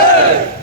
Ei!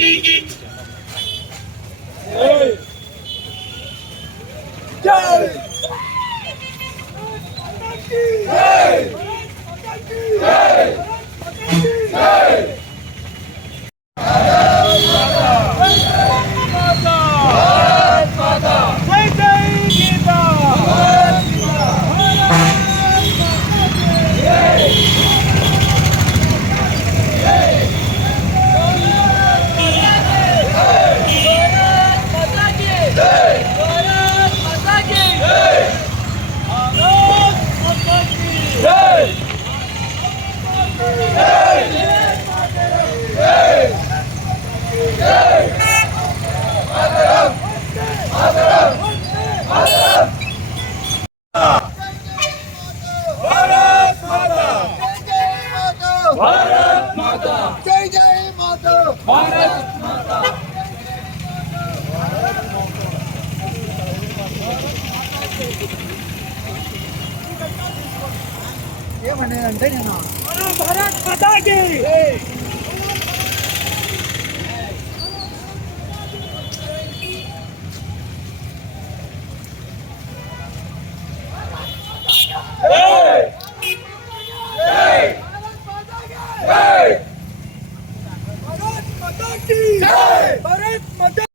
Eat it! माता की भारत माता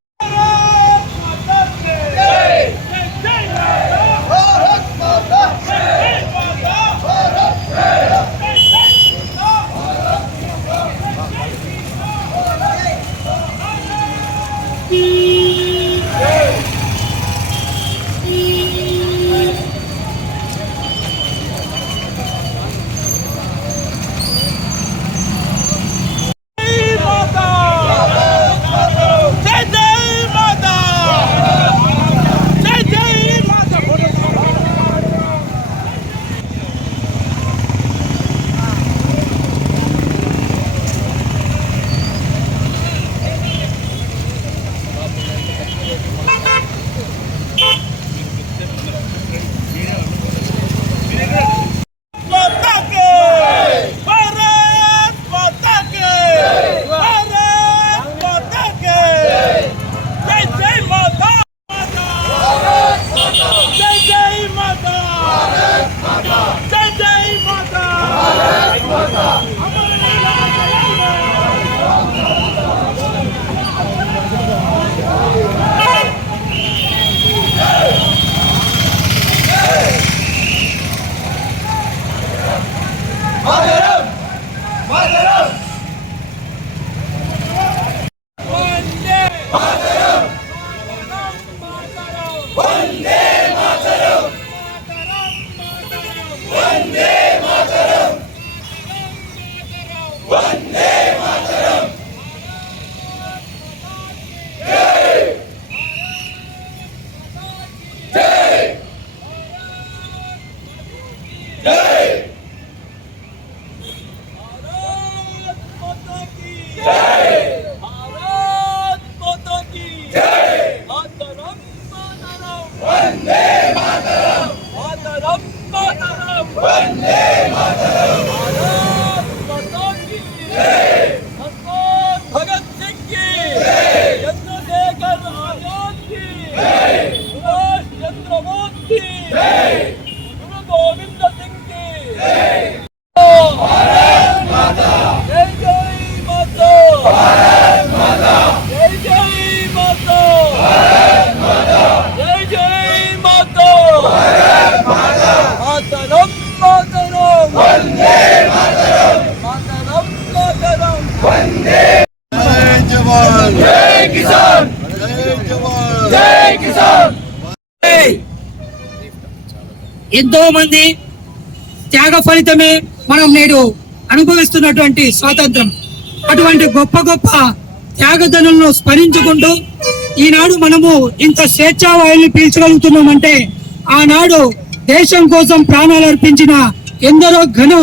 ఎంతో మంది త్యాగ ఫలితమే మనం నేడు అనుభవిస్తున్నటువంటి స్వాతంత్రం. అటువంటి గొప్ప గొప్ప త్యాగధనులను స్మరించుకుంటూ ఈనాడు మనము ఇంత స్వేచ్ఛా వాయువుని పీల్చగలుగుతున్నామంటే ఆనాడు దేశం కోసం ప్రాణాలు అర్పించిన ఎందరో ఘన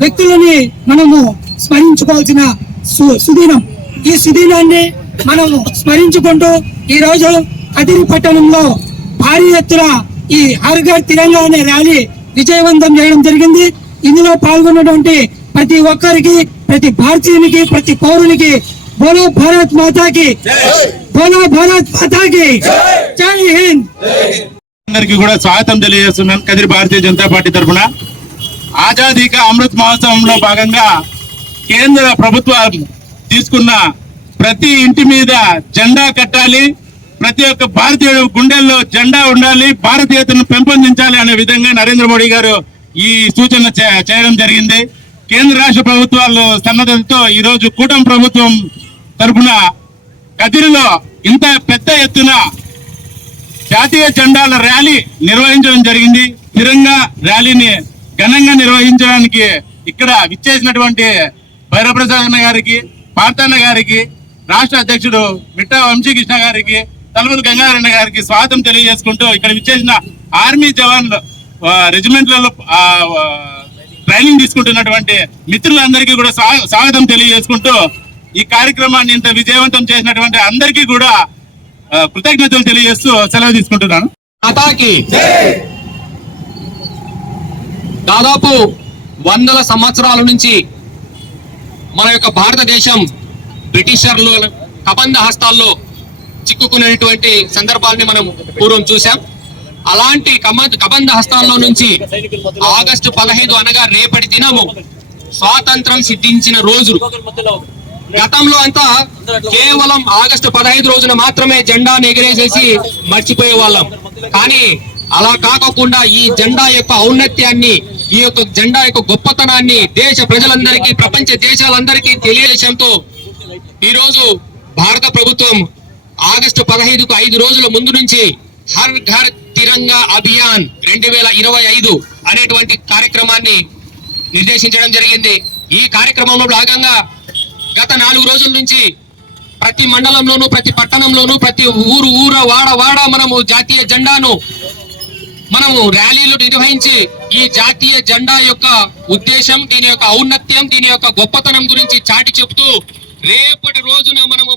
వ్యక్తులని మనము స్మరించుకోవాల్సిన సు- సుదినం. ఈ సుదినాన్ని మనము స్మరించుకుంటూ ఈ రోజు కదిరి పట్టణంలో భారీ ఎత్తున ఈ హర్ తెలంగాణ తిరంగా అనే ర్యాలీ విజయవంతం చేయడం జరిగింది. ఇందులో పాల్గొన్నటువంటి ప్రతి ఒక్కరికి ప్రతి భారతీయునికి ప్రతి పౌరునికి బోలో భారత్ మాతాకి బోలో భారత్ మాతాకి జై హింద్. అందరికి కూడా స్వాగతం తెలియజేస్తున్నాను కదిరి భారతీయ జనతా పార్టీ తరఫున. ఆజాదీ కా అమృత్ మహోత్సవంలో భాగంగా కేంద్ర ప్రభుత్వం తీసుకున్న ప్రతి ఇంటి మీద జెండా కట్టాలి. ప్రతి ఒక్క భారతీయుడు గుండెల్లో జెండా ఉండాలి భారతీయతను పెంపొందించాలి అనే విధంగా నరేంద్ర మోడీ గారు ఈ సూచన చేయడం జరిగింది. కేంద్ర రాష్ట్ర ప్రభుత్వాలు సన్నద్ధతతో ఈరోజు కూటమి ప్రభుత్వం తరఫున కదిరిలో ఇంత పెద్ద ఎత్తున జాతీయ జెండాల ర్యాలీ నిర్వహించడం జరిగింది. స్థిరంగా ర్యాలీని ఘనంగా నిర్వహించడానికి ఇక్కడ విచ్చేసినటువంటి భైరవప్రసాద్ అన్న గారికి పార్థన్న గారికి రాష్ట్ర అధ్యక్షుడు మిట్టా వంశీకృష్ణ గారికి తలమూరు గంగారెడ్డి గారికి స్వాగతం తెలియజేసుకుంటూ ఇక్కడ విచ్చేసిన ఆర్మీ జవాన్లు రెజిమెంట్లలో ట్రైనింగ్ తీసుకుంటున్నటువంటి మిత్రులందరికీ కూడా స్వాగతం తెలియజేసుకుంటూ ఈ కార్యక్రమాన్ని ఇంత విజయవంతం చేసినటువంటి అందరికీ కూడా కృతజ్ఞతలు తెలియజేస్తూ సెలవు తీసుకుంటున్నాను. దాదాపు వందల సంవత్సరాల నుంచి మన యొక్క భారతదేశం బ్రిటిషర్లు కబంధ హస్తాల్లో చిక్కుకునేటువంటి సందర్భాల్ని మనం పూర్వం చూసాం అలాంటి కమ- కబంధ హస్తాల్లో నుంచి ఆగస్టు పదహైదు అనగా రేపటి దినము స్వాతంత్రం సిద్ధించిన రోజు. గతంలో అంతా కేవలం ఆగస్టు పదహైదు రోజున మాత్రమే జెండాను ఎగిరేసేసి మర్చిపోయే వాళ్ళం. కానీ అలా కాకుండా ఈ జెండా యొక్క ఔన్నత్యాన్ని ఈ యొక్క జెండా యొక్క గొప్పతనాన్ని దేశ ప్రజలందరికీ ప్రపంచ దేశాలందరికీ తెలియజేయడంతో ఈ రోజు భారత ప్రభుత్వం ఆగస్టు పదహైదుకు ఐదు రోజుల ముందు నుంచి హర్ ఘర్ తిరంగా అభియాన్ రెండు వేల ఇరవై ఐదు అనేటువంటి కార్యక్రమాన్ని నిర్దేశించడం జరిగింది. ఈ కార్యక్రమంలో భాగంగా గత నాలుగు రోజుల నుంచి ప్రతి మండలంలోనూ ప్రతి పట్టణంలోనూ ప్రతి ఊరు ఊర వాడ వాడ మనము జాతీయ జెండాను మనము ర్యాలీలు నిర్వహించి ఈ జాతీయ జెండా యొక్క ఉద్దేశం దీని యొక్క ఔన్నత్యం దీని యొక్క గొప్పతనం గురించి చాటి చెబుతూ రేపటి రోజున మనము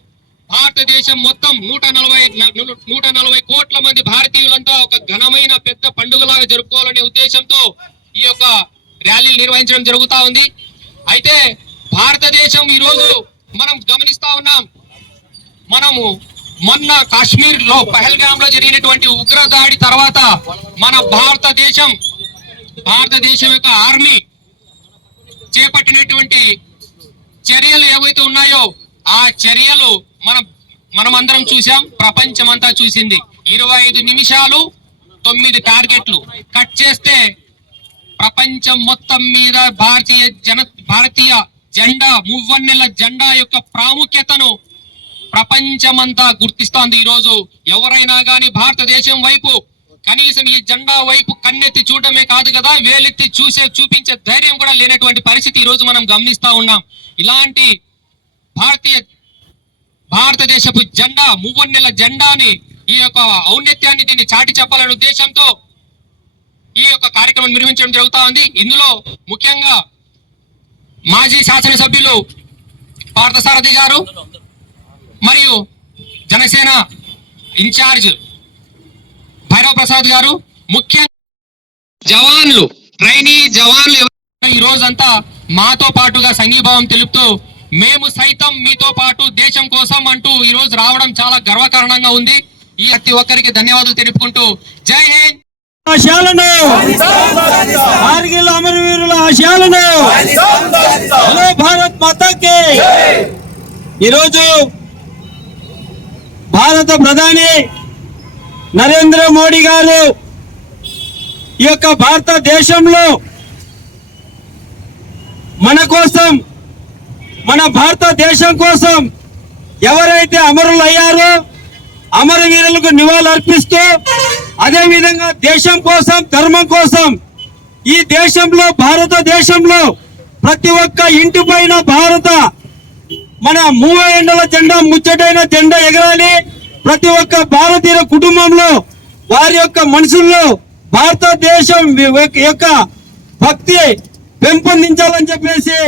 భారతదేశం మొత్తం నూట నలభై నూట నలభై కోట్ల మంది భారతీయులంతా ఒక ఘనమైన పెద్ద పండుగలాగా జరుపుకోవాలనే ఉద్దేశంతో ఈ యొక్క ర్యాలీలు నిర్వహించడం జరుగుతా ఉంది. అయితే భారతదేశం ఈ రోజు మనం గమనిస్తా ఉన్నాం. మనము మొన్న కాశ్మీర్లో పహల్గామ్లో జరిగినటువంటి ఉగ్రదాడి తర్వాత మన భారతదేశం భారతదేశం యొక్క ఆర్మీ చేపట్టినటువంటి చర్యలు ఏవైతే ఉన్నాయో ఆ చర్యలు మనం మనమందరం చూసాం ప్రపంచం అంతా చూసింది. ఇరవై ఐదు నిమిషాలు తొమ్మిది టార్గెట్లు. కట్ చేస్తే ప్రపంచం మొత్తం మీద భారతీయ జన భారతీయ జెండా మువ్వన్నెల జెండా యొక్క ప్రాముఖ్యతను ప్రపంచమంతా గుర్తిస్తోంది ఈ రోజు ఎవరైనా గాని భారతదేశం వైపు కనీసం ఈ జెండా వైపు కన్నెత్తి చూడటమే కాదు కదా వేలెత్తి చూసే చూపించే ధైర్యం కూడా లేనటువంటి పరిస్థితి ఈ రోజు మనం గమనిస్తా ఉన్నాం. ఇలాంటి భారతీయ భారతదేశపు జెండా మువ్వన్నెల జెండాని ఈ యొక్క ఔన్నత్యాన్ని దీన్ని చాటి చెప్పాలనే ఉద్దేశంతో ఈ యొక్క కార్యక్రమం నిర్వహించడం జరుగుతా ఉంది. ఇందులో ముఖ్యంగా మాజీ శాసనసభ్యులు పార్థసారథి గారు మరియు జనసేన ఇన్ఛార్జ్ భైరవ ప్రసాద్ గారు. ముఖ్య జవాన్లు ట్రైనీ జవాన్లు ఈ రోజంతా మాతో పాటుగా సంఘీభావం తెలుపుతూ మేము సైతం మీతో పాటు దేశం కోసం అంటూ ఈ రోజు రావడం చాలా గర్వకారణంగా ఉంది. ఈ ప్రతి ఒక్కరికి ధన్యవాదాలు తెలుపుకుంటూ జై హింద్. ఆశయాలను కార్గిల్ అమరవీరుల ఆశయాలను హలో భారత్ మాతాకి. ఈరోజు భారత ప్రధాని నరేంద్ర మోడీ గారు ఈ యొక్క భారతదేశంలో మన కోసం మన భారతదేశం కోసం ఎవరైతే అమరులు అయ్యారో అమరవీరులకు నివాళులర్పిస్తూ అర్పిస్తూ దేశం కోసం ధర్మం కోసం ఈ దేశంలో భారతదేశంలో ప్రతి ఒక్క ఇంటి పైన భారత మన మూవ ఎండల జెండా ముచ్చటైన జెండా ఎగరాలి. ప్రతి ఒక్క భారతీయ కుటుంబంలో వారి యొక్క మనసుల్లో భారతదేశం యొక్క భక్తి పెంపొందించాలని చెప్పేసి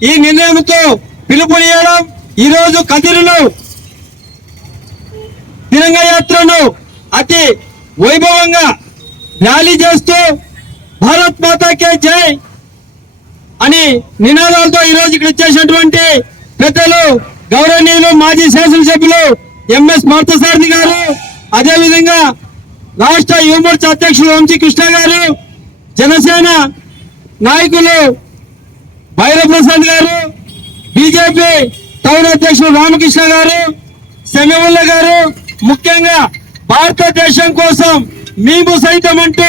ఈ నిర్ణయంతో పిలుపునియడం ఈ రోజు కదిరిలో తిరంగ యాత్రను అతి వైభవంగా ర్యాలీ చేస్తూ భారత్ మాతాకే జై అని నినాదాలతో ఈ రోజు ఇక్కడ ఇచ్చేసినటువంటి పెద్దలు గౌరవనీయులు మాజీ శాసనసభ్యులు ఎంఎస్ మారుతసారథి గారు అదే విధంగా రాష్ట్ర యువమోర్చా అధ్యక్షులు వంశీ కృష్ణ గారు జనసేన నాయకులు భైరప్రసాద్ గారు బీజేపీ టౌన్ అధ్యక్షుడు రామకృష్ణ గారు సెమవల్ల గారు ముఖ్యంగా భారతదేశం కోసం మేము సైతం అంటూ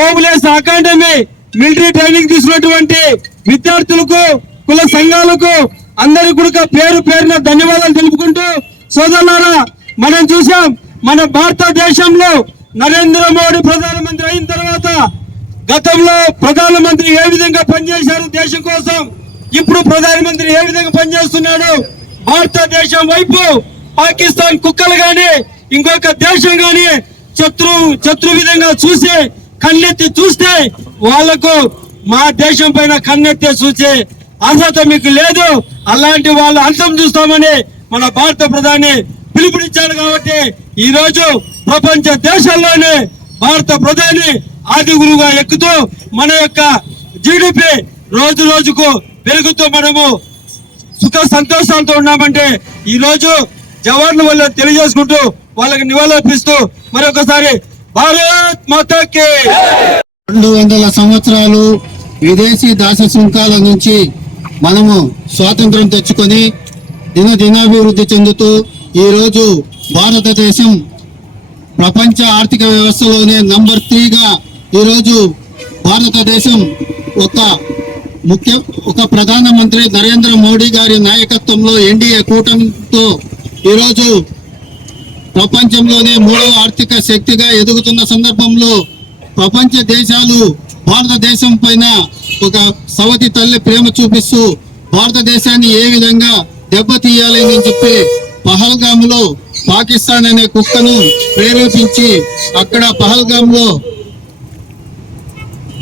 ఓబులేస్ అకాడమీ మిలిటరీ ట్రైనింగ్ తీసుకున్నటువంటి విద్యార్థులకు కుల సంఘాలకు అందరి కూడా పేరు పేరున ధన్యవాదాలు తెలుపుకుంటూ సోదరులారా మనం చూసాం మన భారతదేశంలో నరేంద్ర మోడీ ప్రధానమంత్రి అయిన తర్వాత గతంలో ప్రధానమంత్రి ఏ విధంగా పనిచేశారు దేశం కోసం? ఇప్పుడు ప్రధానమంత్రి ఏ విధంగా పనిచేస్తున్నాడు? భారతదేశం వైపు పాకిస్తాన్ కుక్కలు గాని ఇంకొక దేశం గాని శత్రు శత్రు విధంగా చూసి కన్నెత్తి చూస్తే వాళ్ళకు మా దేశం పైన కన్నెత్తి చూసే అర్హత మీకు లేదు. అలాంటి వాళ్ళ అంతం చూస్తామని మన భారత ప్రధాని పిలుపునిచ్చాడు కాబట్టి ఈ రోజు ప్రపంచ దేశాల్లోనే భారత ప్రధాని ఆది గురువుగా ఎక్కుతూ మన యొక్క జీడిపి రోజు రోజుకు పెరుగుతూ మనము సుఖ సంతోషాలతో ఉన్నామంటే ఈరోజు జవాన్ల వల్ల తెలియజేసుకుంటూ వాళ్ళకి నివాళులర్పిస్తూ మరొకసారి భారత్ మాతకి. రెండు వందల సంవత్సరాలు విదేశీ దాస సుంకాల నుంచి మనము స్వాతంత్రం తెచ్చుకొని దిన దినాభివృద్ధి చెందుతూ ఈరోజు భారతదేశం ప్రపంచ ఆర్థిక వ్యవస్థలోనే నంబర్ త్రీగా ఈరోజు భారతదేశం ఒక ముఖ్య ఒక ప్రధానమంత్రి నరేంద్ర మోడీ గారి నాయకత్వంలో ఎన్డీఏ కూటమితో ఈరోజు ప్రపంచంలోనే మూడవ ఆర్థిక శక్తిగా ఎదుగుతున్న సందర్భంలో ప్రపంచ దేశాలు భారతదేశం పైన ఒక సవతి తల్లి ప్రేమ చూపిస్తూ భారతదేశాన్ని ఏ విధంగా దెబ్బతీయాలని చెప్పి పహల్గామ్లో పాకిస్తాన్ అనే కుక్కను ప్రేరేపించి అక్కడ పహల్గామ్లో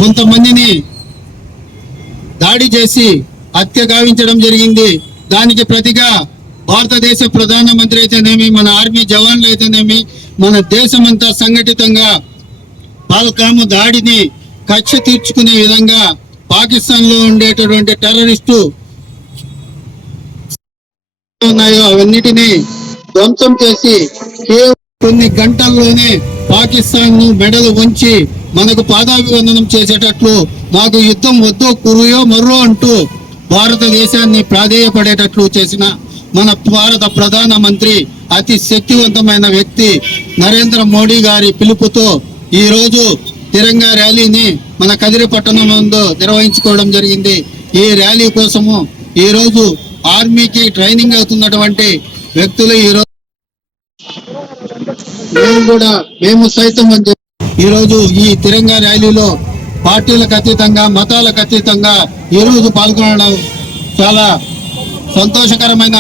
కొంతమందిని దాడి చేసి హత్య గావించడం జరిగింది. దానికి ప్రతిగా భారతదేశ ప్రధానమంత్రి అయితేనేమి మన ఆర్మీ జవాన్లు అయితేనేమి మన దేశమంతా సంఘటితంగా పాల్కాము దాడిని కక్ష తీర్చుకునే విధంగా పాకిస్తాన్లో ఉండేటటువంటి టెర్రరిస్టు ఉన్నాయో అవన్నిటిని ధ్వంసం చేసి కేవలం కొన్ని గంటల్లోనే పాకిస్తాన్ను మెడలు వంచి మనకు పాదాభివందనం చేసేటట్లు మాకు యుద్ధం వద్దో కురుయో మర్రో అంటూ భారతదేశాన్ని ప్రాధేయపడేటట్లు చేసిన మన భారత ప్రధాన మంత్రి అతి శక్తివంతమైన వ్యక్తి నరేంద్ర మోడీ గారి పిలుపుతో ఈ రోజు తిరంగా ర్యాలీని మన కదిరి పట్టణం నందు నిర్వహించుకోవడం జరిగింది. ఈ ర్యాలీ కోసము ఈ రోజు ఆర్మీకి ట్రైనింగ్ అవుతున్నటువంటి వ్యక్తులు ఈ రోజు మేము కూడా మేము సైతం అని చెప్పి ఈ ఈ తిరంగా ర్యాలీలో పార్టీలకు అతీతంగా మతాలకు అతీతంగా ఈ రోజు పాల్గొనడం చాలా సంతోషకరమైన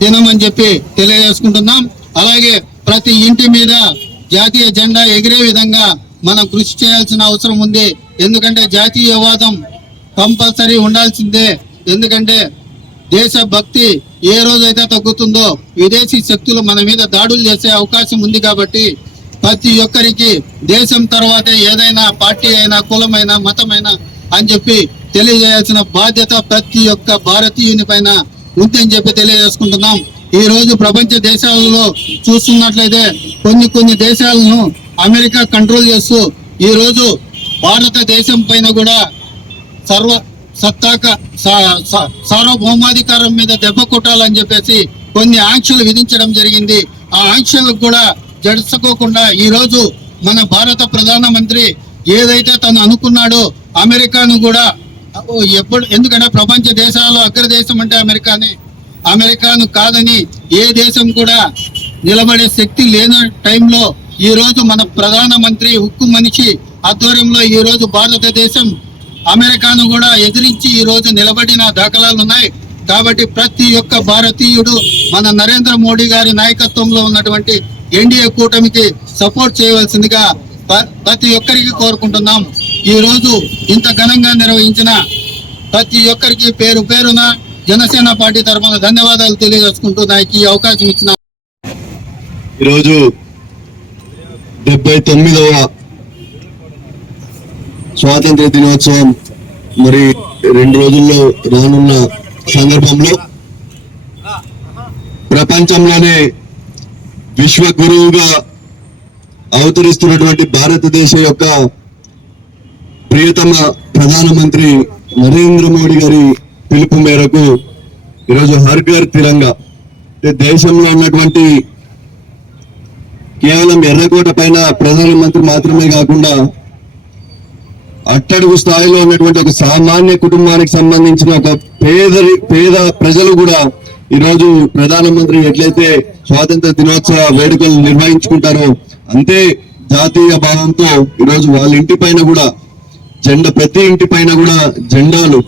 దినం అని చెప్పి తెలియజేసుకుంటున్నాం. అలాగే ప్రతి ఇంటి మీద జాతీయ జెండా ఎగిరే విధంగా మనం కృషి చేయాల్సిన అవసరం ఉంది. ఎందుకంటే జాతీయవాదం కంపల్సరీ ఉండాల్సిందే. ఎందుకంటే దేశభక్తి ఏ రోజైతే తగ్గుతుందో విదేశీ శక్తులు మన మీద దాడులు చేసే అవకాశం ఉంది కాబట్టి ప్రతి ఒక్కరికి దేశం తర్వాతే ఏదైనా పార్టీ అయినా కులమైనా మతమైనా అని చెప్పి తెలియజేయాల్సిన బాధ్యత ప్రతి ఒక్క భారతీయుని పైన ఉందని చెప్పి తెలియజేసుకుంటున్నాం. ఈ రోజు ప్రపంచ దేశాలలో చూస్తున్నట్లయితే కొన్ని కొన్ని దేశాలను అమెరికా కంట్రోల్ చేస్తూ ఈ రోజు భారతదేశం పైన కూడా సర్వ సత్తాక సార్వభౌమాధికారం మీద దెబ్బ కొట్టాలని చెప్పేసి కొన్ని ఆంక్షలు విధించడం జరిగింది. ఆ ఆంక్షలకు కూడా జడుచుకోకుండా ఈ రోజు మన భారత ప్రధానమంత్రి ఏదైతే తను అనుకున్నాడో అమెరికాను కూడా ఎప్పుడు ఎందుకంటే ప్రపంచ దేశాల్లో అగ్రదేశం అంటే అమెరికానే. అమెరికాను కాదని ఏ దేశం కూడా నిలబడే శక్తి లేని టైంలో ఈ రోజు మన ప్రధానమంత్రి ఉక్కు మనిషి ఆధ్వర్యంలో ఈ రోజు భారతదేశం అమెరికాను కూడా ఎదిరించి ఈ రోజు నిలబడిన దాఖలాలు ఉన్నాయి కాబట్టి ప్రతి ఒక్క భారతీయుడు మన నరేంద్ర మోడీ గారి నాయకత్వంలో ఉన్నటువంటి ఎన్డీఏ కూటమికి సపోర్ట్ చేయవలసిందిగా ప- ప్రతి ఒక్కరికి కోరుకుంటున్నాం. ఈ రోజు ఇంత ఘనంగా నిర్వహించిన ప్రతి ఒక్కరికి పేరు పేరున జనసేన పార్టీ తరఫున ధన్యవాదాలు తెలియజేసుకుంటూ నాకు ఈ అవకాశం ఇచ్చిన. ఈరోజు డెబ్బై తొమ్మిదవ స్వాతంత్ర దినోత్సవం మరి రెండు రోజుల్లో రానున్న సందర్భంలో ప్రపంచంలోనే విశ్వ గురువుగా అవతరిస్తున్నటువంటి భారతదేశ యొక్క ప్రియతమ ప్రధానమంత్రి నరేంద్ర మోడీ గారి పిలుపు మేరకు ఈరోజు హర్ఘర్ తిరంగా దేశంలో ఉన్నటువంటి కేవలం ఎర్రకోట పైన ప్రధానమంత్రి మాత్రమే కాకుండా అట్టడుగు స్థాయిలో ఉన్నటువంటి ఒక సామాన్య కుటుంబానికి సంబంధించిన ఒక పేదరి పేద ప్రజలు కూడా ఈరోజు ప్రధానమంత్రి ఎట్లయితే స్వాతంత్ర దినోత్సవ వేడుకలు నిర్వహించుకుంటారో అంతే జాతీయ భావంతో ఈరోజు వాళ్ళ ఇంటి పైన కూడా జెండా ప్రతి ఇంటి పైన కూడా జెండాలు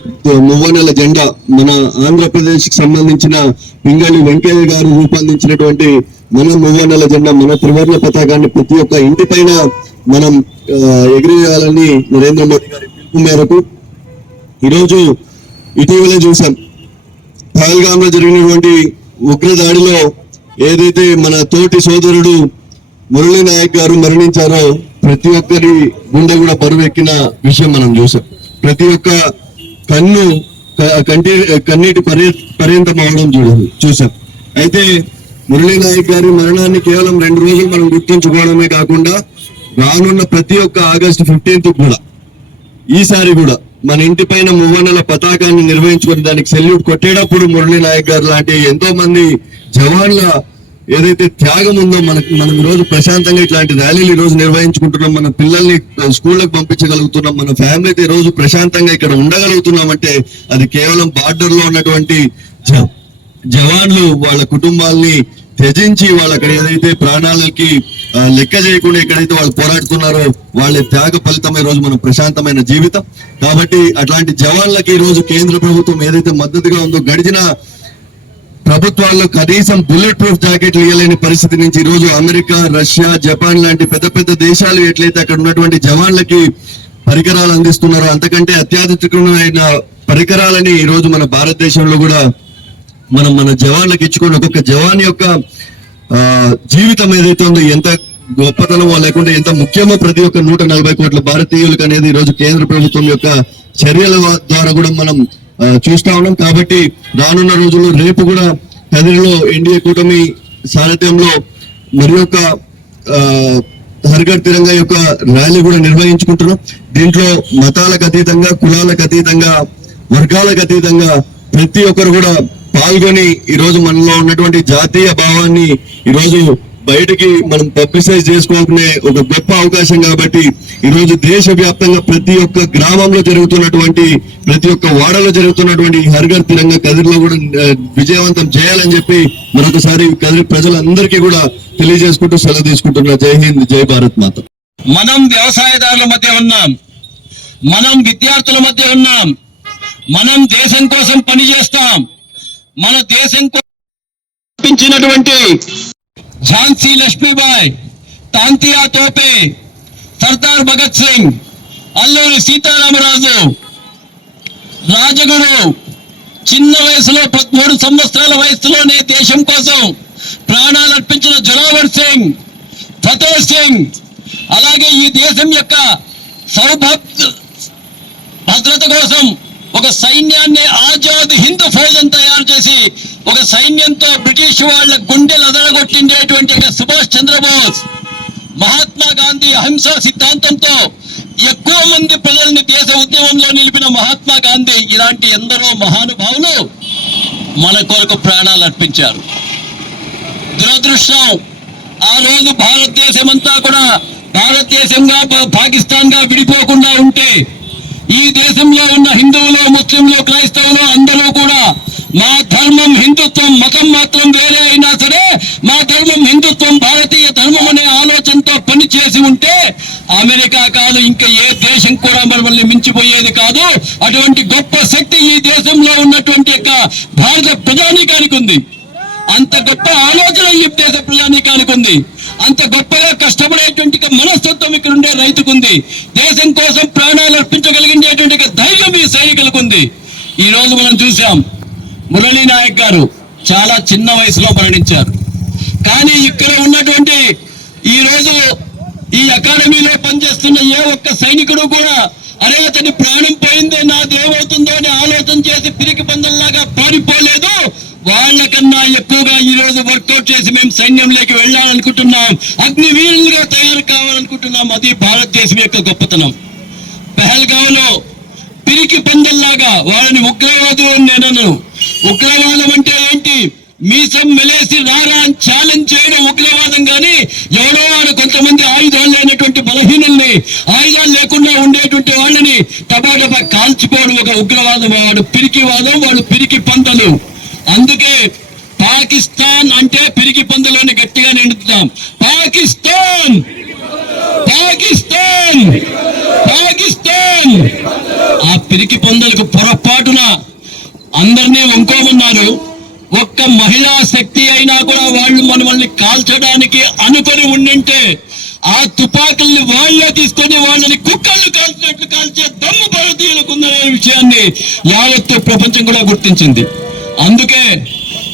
మువ్వనెల జెండా మన ఆంధ్రప్రదేశ్కి సంబంధించిన పింగళి వెంకయ్య గారు రూపొందించినటువంటి మన మువ్వనెల జెండా మన త్రివర్ణ పతాకాన్ని ప్రతి ఒక్క ఇంటి పైన మనం ఎగిరేయాలని నరేంద్ర మోడీ గారి పిలుపు మేరకు ఈరోజు ఇటీవలే చూసాం పహల్గామ్లో జరిగినటువంటి ఉగ్రదాడిలో ఏదైతే మన తోటి సోదరుడు మురళీ నాయక్ గారు మరణించారో ప్రతి ఒక్కరి గుండె కూడా బరువెక్కిన విషయం మనం చూసాం ప్రతి ఒక్క కన్ను కంటి కన్నీటి పర్య పర్యంతం అవడం చూడండి చూసాం అయితే మురళీ నాయక్ గారి మరణాన్ని కేవలం రెండు రోజులు మనం గుర్తుంచుకోవడమే కాకుండా రానున్న ప్రతి ఒక్క ఆగస్టు ఫిఫ్టీన్త్ కూడా ఈసారి కూడా మన ఇంటి పైన మువ్వన్నెల పతాకాన్ని నిర్వహించుకొని దానికి సెల్యూట్ కొట్టేటప్పుడు మురళీ నాయక్ గారు లాంటి ఎంతో మంది జవాన్ల ఏదైతే త్యాగం ఉందో మనకు మనం రోజు ప్రశాంతంగా ఇట్లాంటి ర్యాలీలు ఈ రోజు నిర్వహించుకుంటున్నాం మన పిల్లల్ని స్కూళ్ళకి పంపించగలుగుతున్నాం మన ఫ్యామిలీతో ఈ రోజు ప్రశాంతంగా ఇక్కడ ఉండగలుగుతున్నాం అంటే అది కేవలం బార్డర్లో ఉన్నటువంటి జ- జవాన్లు వాళ్ళ కుటుంబాల్ని త్యజించి వాళ్ళు అక్కడ ఏదైతే ప్రాణాలకి లెక్క చేయకుండా ఎక్కడైతే వాళ్ళు పోరాడుతున్నారో వాళ్ళ త్యాగ ఫలితం రోజు మనం ప్రశాంతమైన జీవితం. కాబట్టి అట్లాంటి జవాన్లకి ఈ రోజు కేంద్ర ప్రభుత్వం ఏదైతే మద్దతుగా ఉందో గడిచిన ప్రభుత్వాల్లో కనీసం బుల్లెట్ ప్రూఫ్ జాకెట్లు ఇవ్వలేని పరిస్థితి నుంచి ఈ రోజు అమెరికా రష్యా జపాన్ లాంటి పెద్ద పెద్ద దేశాలు ఎట్లయితే అక్కడ ఉన్నటువంటి జవాన్లకి పరికరాలు అందిస్తున్నారో అంతకంటే అత్యాధునికమైన పరికరాలని ఈ రోజు మన భారతదేశంలో కూడా మనం మన జవాన్లకు ఇచ్చుకొని ఒక్కొక్క జవాన్ యొక్క జీవితం ఏదైతే ఉందో ఎంత గొప్పతనమో లేకుంటే ఎంత ముఖ్యమో ప్రతి ఒక్క నూట నలభై కోట్ల భారతీయులకు అనేది ఈ రోజు కేంద్ర ప్రభుత్వం యొక్క చర్యల ద్వారా కూడా మనం చూస్తా ఉన్నాం. కాబట్టి రానున్న రోజుల్లో రేపు కూడా కదిరిలో ఎన్డీఏ కూటమి సారథ్యంలో మరి యొక్క ఆ, తిరంగా యొక్క ర్యాలీ కూడా నిర్వహించుకుంటున్నాం. దీంట్లో మతాలకు అతీతంగా కులాలకు అతీతంగా వర్గాలకు అతీతంగా ప్రతి ఒక్కరు కూడా పాల్గొని ఈ రోజు మనలో ఉన్నటువంటి జాతీయ భావాన్ని ఈ రోజు బయటికి మనం పబ్లిసైజ్ చేసుకోవాలనే ఒక గొప్ప అవకాశం కాబట్టి ఈ రోజు దేశవ్యాప్తంగా ప్రతి ఒక్క గ్రామంలో జరుగుతున్నటువంటి ప్రతి ఒక్క వాడలో జరుగుతున్నటువంటి ఈ హర్ఘర్ తిరంగా కదిరిలో కూడా విజయవంతం చేయాలని చెప్పి మరొకసారి కదిరి ప్రజలందరికీ కూడా తెలియజేసుకుంటూ సెలవు తీసుకుంటున్నా. జై హింద్ జై భారత్ మాత. మనం వ్యవసాయదారుల మధ్య ఉన్నాం. మనం విద్యార్థుల మధ్య ఉన్నాం. మనం దేశం కోసం పని చేస్తాం మన దేశం కోసం ఝాన్సీ లక్ష్మీబాయ్ తాంతియా తోపే సర్దార్ భగత్ సింగ్ అల్లూరి సీతారామరాజు రాజగురు చిన్న వయసులో పదమూడు సంవత్సరాల వయసులోనే దేశం కోసం ప్రాణాలు అర్పించిన జొరావర్ సింగ్ ఫతేహ్ సింగ్ అలాగే ఈ దేశం యొక్క సౌభాగ్య భద్రత కోసం ఒక సైన్యాన్ని ఆజాద్ హింద్ ఫౌజం తయారు చేసి ఒక సైన్యంతో బ్రిటిష్ వాళ్ళ గుండెలు అదరగొట్టిండేటువంటి సుభాష్ చంద్రబోస్ మహాత్మా గాంధీ అహింసా సిద్ధాంతంతో ఎక్కువ మంది ప్రజల్ని దేశ ఉద్యమంలో నిలిపిన మహాత్మా గాంధీ ఇలాంటి ఎందరో మహానుభావులు మన కొరకు ప్రాణాలు అర్పించారు. దురదృష్టం ఆ రోజు భారతదేశం అంతా కూడా భారతదేశంగా పాకిస్తాన్గా విడిపోకుండా ఉంటే ఈ దేశంలో ఉన్న హిందువులు ముస్లింలు క్రైస్తవులు అందరూ కూడా మా ధర్మం హిందుత్వం మతం మాత్రం వేరే అయినా సరే మా ధర్మం హిందుత్వం భారతీయ ధర్మం అనే ఆలోచనతో పనిచేసి ఉంటే అమెరికా కాదు ఇంకా ఏ దేశం కూడా మనల్ని మించిపోయేది కాదు. అటువంటి గొప్ప శక్తి ఈ దేశంలో ఉన్నటువంటి యొక్క భారత ప్రజానీకానికి ఉంది. అంత గొప్ప ఆలోచన ఈ దేశ ప్రజానీకానికి ఉంది. అంత గొప్పగా కష్టపడేటువంటి మనస్తత్వం ఇక్కడ ఉండే రైతుకుంది. దేశం కోసం ప్రాణాలు అర్పించగలిగినటువంటి ధైర్యం ఈ సైనికులకు ఉంది ఈ రోజు మనం చూసాం మురళీ నాయక్ గారు చాలా చిన్న వయసులో మరణించారు. కానీ ఇక్కడ ఉన్నటువంటి ఈ రోజు ఈ అకాడమీలో పనిచేస్తున్న ఏ ఒక్క సైనికుడు కూడా అరే అతని ప్రాణం పోయిందే నాదేమవుతుందో అని ఆలోచన చేసి పిరికి పందల్లాగా పారిపోలేదు. వాళ్ళకన్నా ఎక్కువగా ఈ రోజు వర్కౌట్ చేసి మేము సైన్యంలోకి వెళ్ళాలనుకుంటున్నాం అగ్నివీరులుగా తయారు కావాలనుకుంటున్నాం అది భారతదేశం యొక్క గొప్పతనం. పెహల్గావ్లో పిరికి పందల్లాగా వాళ్ళని ఉగ్రవాదు అని నేను ఉగ్రవాదం అంటే ఏంటి? మీసం మెలేసి రారా అని ఛాలెంజ్ చేయడం ఉగ్రవాదం కానీ ఎవడో వాడు కొంతమంది ఆయుధాలు లేనటువంటి బలహీనుల్ని ఆయుధాలు లేకుండా ఉండేటువంటి వాళ్ళని టపాటపా కాల్చిపోవడం ఒక ఉగ్రవాదం వాడు పిరికివాదం వాడు పిరికి పందలు. అందుకే పాకిస్తాన్ అంటే పిరికి పందులోని గట్టిగా నిండుతాం. పాకిస్తాన్! పాకిస్తాన్! పాకిస్తాన్! ఆ పిరికి పందులకు పొరపాటున అందరినీ వంకోమన్నారు. ఒక్క మహిళా శక్తి అయినా కూడా వాళ్ళు మనల్ని కాల్చడానికి అనుకొని ఉండింటే ఆ తుపాకుల్ని వాళ్ళే తీసుకొని వాళ్ళని కుక్కలు కాల్చినట్లు కాల్చే దమ్ము భారతీయులకు ఉందనే విషయాన్ని యావత్తు ప్రపంచం కూడా గుర్తించింది. అందుకే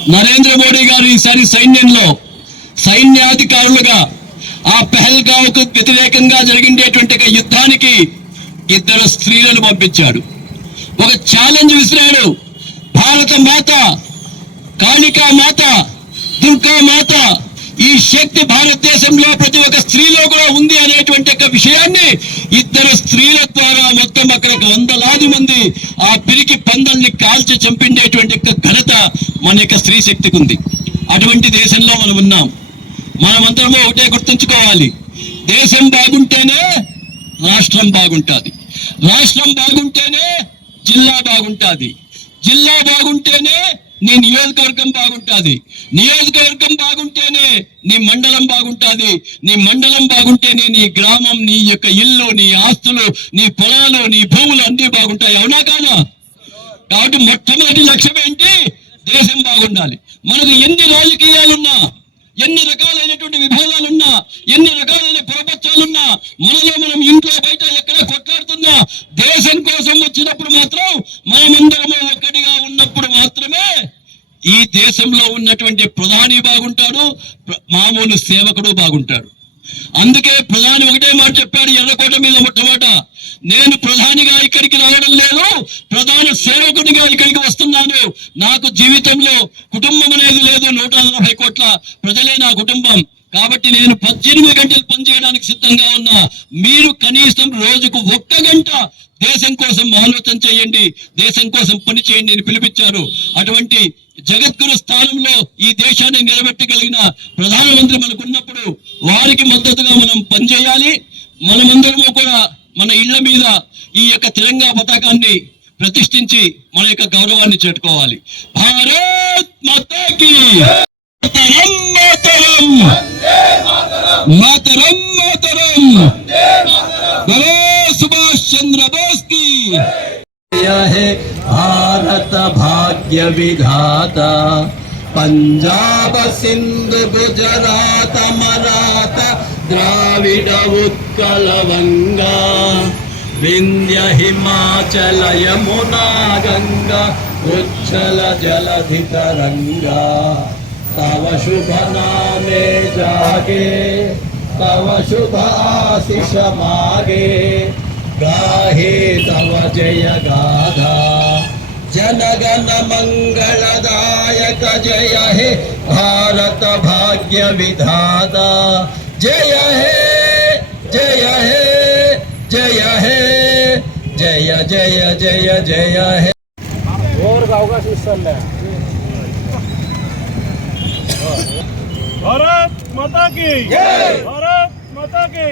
నరేంద్ర మోడీ గారు ఈసారి సైన్యంలో సైన్యాధికారులుగా ఆ పెహల్గావ్కు వ్యతిరేకంగా జరిగిండేటువంటి యుద్ధానికి ఇద్దరు స్త్రీలను పంపించాడు ఒక ఛాలెంజ్ విసిరాడు. భారత మాత కాళికా మాత దుర్గా మాత ఈ శక్తి భారతదేశంలో ప్రతి ఒక్క స్త్రీలో కూడా ఉంది అనేటువంటి ఒక విషయాన్ని ఇద్దరు స్త్రీల ద్వారా మొత్తం అక్కడ వందలాది మంది ఆ పిరికి పందల్ని కాల్చి చంపిండేటువంటి యొక్క ఘనత మన యొక్క స్త్రీ శక్తికి ఉంది. అటువంటి దేశంలో మనం ఉన్నాం. మనమందరము ఒకటే గుర్తుంచుకోవాలి. దేశం బాగుంటేనే రాష్ట్రం బాగుంటుంది. రాష్ట్రం బాగుంటేనే జిల్లా బాగుంటుంది. జిల్లా బాగుంటేనే నీ నియోజకవర్గం బాగుంటుంది. నియోజకవర్గం బాగుంటేనే నీ మండలం బాగుంటుంది. నీ మండలం బాగుంటేనే నీ గ్రామం నీ యొక్క ఇల్లు నీ ఆస్తులు నీ పొలాలు నీ భూములు అన్నీ బాగుంటాయి. అవునా కాదా? కాబట్టి మొట్టమొదటి లక్ష్యం ఏంటి? దేశం బాగుండాలి. మనకు ఎన్ని రాజకీయాలున్నా ఎన్ని రకాలైనటువంటి విభేదాలున్నా ఎన్ని రకాలైన ప్రపంచాలున్నా మనలో మనం ఇంట్లో బయట ఎక్కడ కొట్లాడుతున్నా దేశం కోసం వచ్చినప్పుడు మాత్రం మనమందరము ఒక్కటిగా ఉన్నప్పుడు మాత్రమే ఈ దేశంలో ఉన్నటువంటి ప్రధాని బాగుంటాడు మామూలు సేవకుడు బాగుంటాడు. అందుకే ప్రధాని ఒకటే మాట చెప్పాడు ఎర్రకోట మీద మొట్టమాట నేను ప్రధానిగా ఇక్కడికి రావడం లేదు ప్రధాన సేవకునిగా ఇక్కడికి వస్తున్నాను. నాకు జీవితంలో కుటుంబం అనేది లేదు నూట నలభై కోట్ల ప్రజలే నా కుటుంబం. కాబట్టి నేను పద్దెనిమిది గంటలు పనిచేయడానికి సిద్ధంగా ఉన్నా. మీరు కనీసం రోజుకు ఒక్క గంట దేశం కోసం ఆలోచన చేయండి దేశం కోసం పని చేయండి అని పిలిపించారు. అటువంటి జగద్గురు స్థానంలో ఈ దేశాన్ని నిలబెట్టగలిగిన ప్రధానమంత్రి మనకు ఉన్నప్పుడు వారికి మద్దతుగా మనం పనిచేయాలి. మనమందరము కూడా మన ఇళ్ళ మీద ఈ యొక్క తిరంగా పతాకాన్ని ప్రతిష్ఠించి మన యొక్క గౌరవాన్ని చేట్టుకోవాలి భారత్ మాతాకి! మాతరం మాతరం! మాతరం సుభాష్ చంద్ర కి है भारत भाग्य विधाता पंजाब सिंध गुजरात मराठा द्राविड उत्कल गंगा विंध्य हिमाचल यमुना गंगा उच्छल जलधि तरंगा तव शुभ नामे जागे, तव शुभ आशीष मागे। गाहे तव जय गाधा जनगण मंगलदायक जय हे भारत भाग्य विधाता जय हे जय हे जय हे जय जय जय जय हे और गावगा सिस्टम है। भारत माता की। भारत माता की।